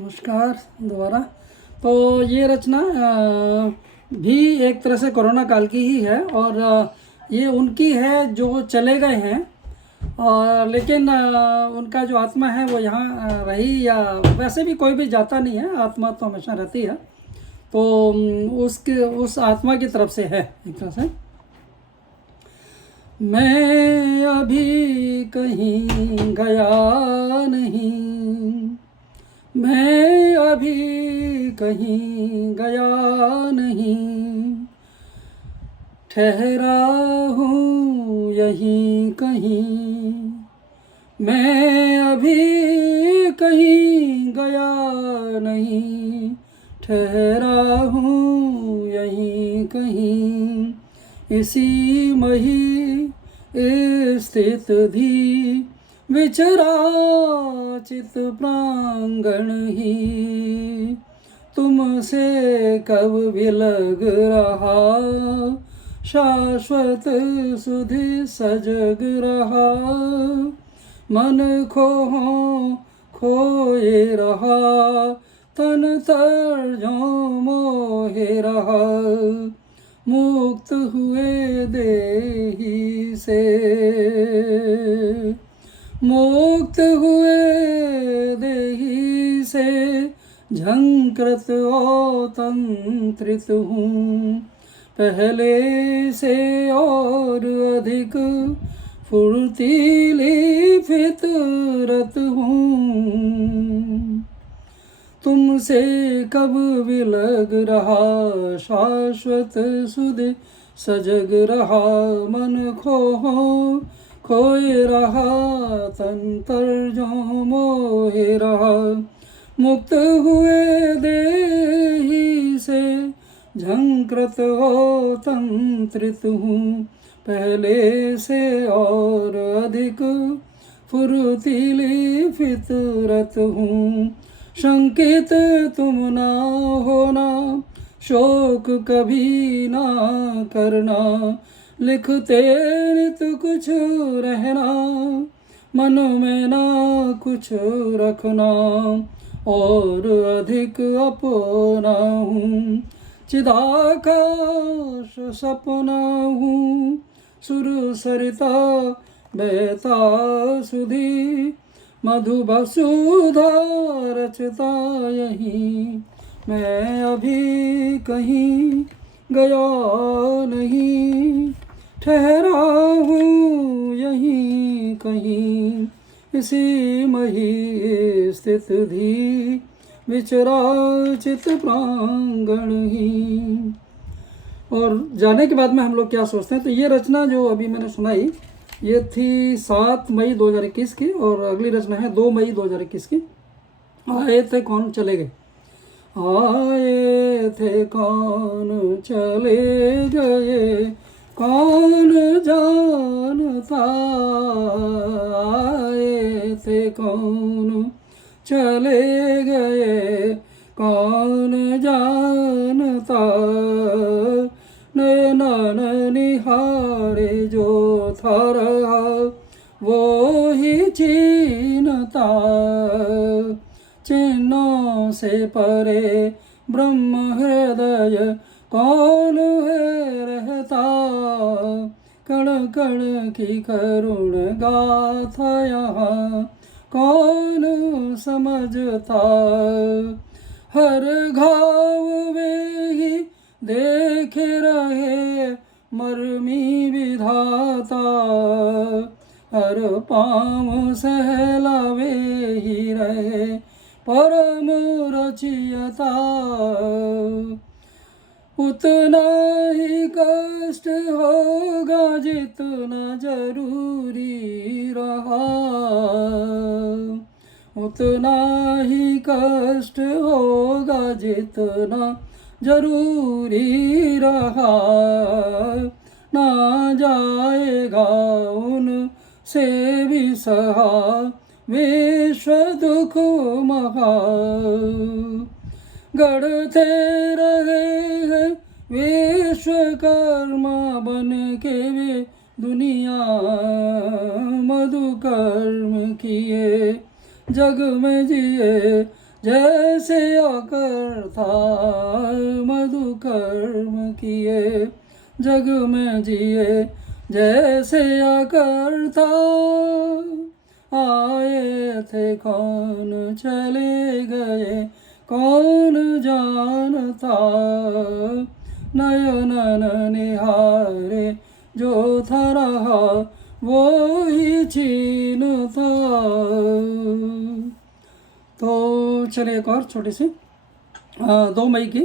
नमस्कार दोबारा। तो ये रचना भी एक तरह से कोरोना काल की ही है और ये उनकी है जो चले गए हैं। और लेकिन उनका जो आत्मा है वो यहाँ रही, या वैसे भी कोई भी जाता नहीं है, आत्मा तो हमेशा रहती है। तो उसके उस आत्मा की तरफ से है एक तरह से। मैं अभी कहीं गया नहीं, मैं अभी कहीं गया नहीं, ठहरा हूँ यहीं कहीं। मैं अभी कहीं गया नहीं, ठहरा हूँ यहीं कहीं। इसी मही स्थित धी विचरा चित प्रांगण ही। तुमसे कब भी लग रहा, शाश्वत सुधि सजग रहा। मन खोए रहा, तन तर जो मोहे रहा। मुक्त हुए देही से, मुक्त हुए देही से, झंकृत और तंत्रित हूँ। पहले से और अधिक फुर्तीली फितरत हूँ। तुमसे कब भी लग रहा, शाश्वत सुधि सजग रहा। मन खोए रहा, तन तर जो मोहे रहा। मुक्त हुए देही से, झंकृत हो तंत्रित हूँ। पहले से और अधिक फुर्तीली फितरत हूँ। शंकित तुम ना होना, शोक कभी ना करना। लिखते नित कुछ रहना, मन में ना कुछ रखना। और अधिक अपना हूँ, चिदाकाश सपना हूँ। सुर सरिता बहता सुधी, मधु वसुधा रचता यहीं। मैं अभी कहीं गया नहीं, ठहरा हूँ यहीं कहीं। इसी मही स्थित धी विचरा चित प्रांगण ही। और जाने के बाद में हम लोग क्या सोचते हैं, तो ये रचना जो अभी मैंने सुनाई ये थी 7 मई 2021 की, और अगली रचना है 2 मई 2021 की। आए थे कौन चले गए, आए थे कौन चले गए, कौन जानता। आए थे कौन चले गए, कौन जानता। नयन निहारे जो था रहा, वो ही चीनता। चिन्हों से परे ब्रह्म हृदय, कौन है रहता। कण कण की करुण गाथा यहाँ, कौन समझता। हर घाव में ही देख रहे मर्मी विधाता। हर पाँव सहलावे ही रहे परम रचियता। उतना ही कष्ट होगा जितना जरूरी रहा, उतना ही कष्ट होगा जितना जरूरी रहा। ना जाएगा उनसे भी सहा, विश्व दुख महा। गढ़ते रहे हैं विश्वकर्मा बन के वे दुनिया। मधुकर्म किए जग में जिए जैसे आकर था मधु कर्म किए, जग में जिए जैसे आकर था। आए थे कौन चले गए कौन जानता, नयनन निहारे जो था रहा वो ही चीनता। तो चलिए एक और छोटी सी 2 मई की।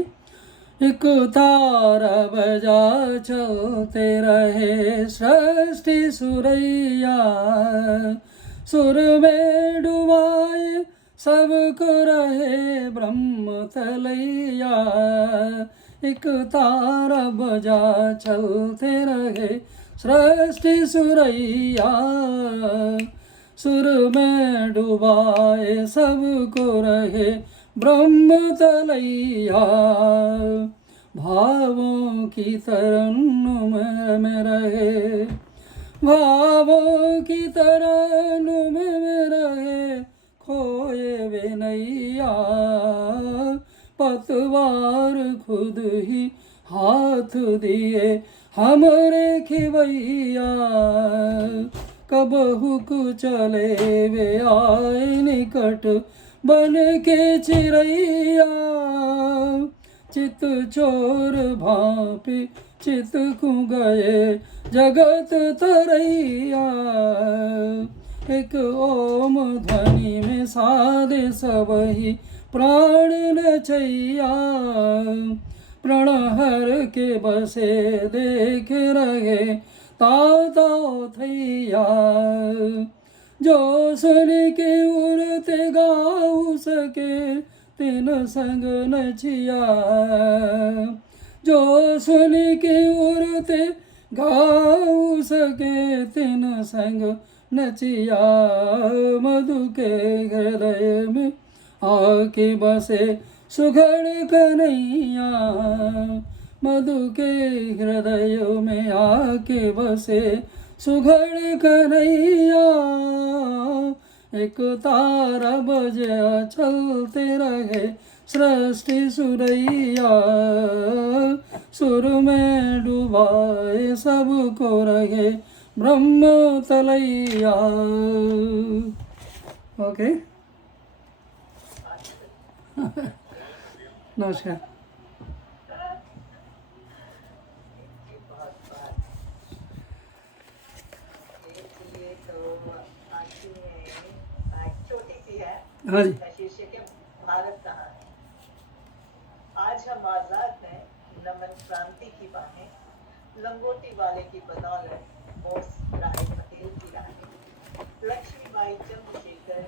एक तारा बजा चलते रहे सृष्टि सुरैया, सुर में डुबाए सबको रहे ब्रह्म तलैया। एक तारा बजा चलते रहे सृष्टि सुरैया, सुर में डुबाए सबको रहे ब्रह्म तलैया। भावों की तरन्नुम में रहे, भावों की तरन्नुम में रहे खोए वे नैया। पतवार खुद ही हाथ दिए हमरे खिवैया, कब हुक चले वे आए निकट बन के चिड़ैया। चित चोर भांपी चित कु गए जगत तरैया। एक ओम ध्वनि में साधे सबही प्राण नचैया। प्रणहर के बसे देख रहे ताता थैया। जो सुन के उड़ते गाऊ सके तिन संग नचिया, जो सुन के उड़ते गाऊ सके तिन संग नचिया। मधु के हृदय में आके बसे सुघड़ कन्हैया, मधु के हृदय में आके बसे सुघड़ कन्हैया। एक तारा बजा चलते रहे सृष्टि सुरैया, सुर में डुबाए सबको रहे ब्रह्म तलैया। ओके नमस्कार। हाँ जी। शीर्षक है भारत कहाँ है। आज हम आजाद हैं, नमन क्रांति की बाहें, लंगोटी वाले की बदौलत बोस राय पटेल की राहें, लक्ष्मीबाई चंद्रशेखर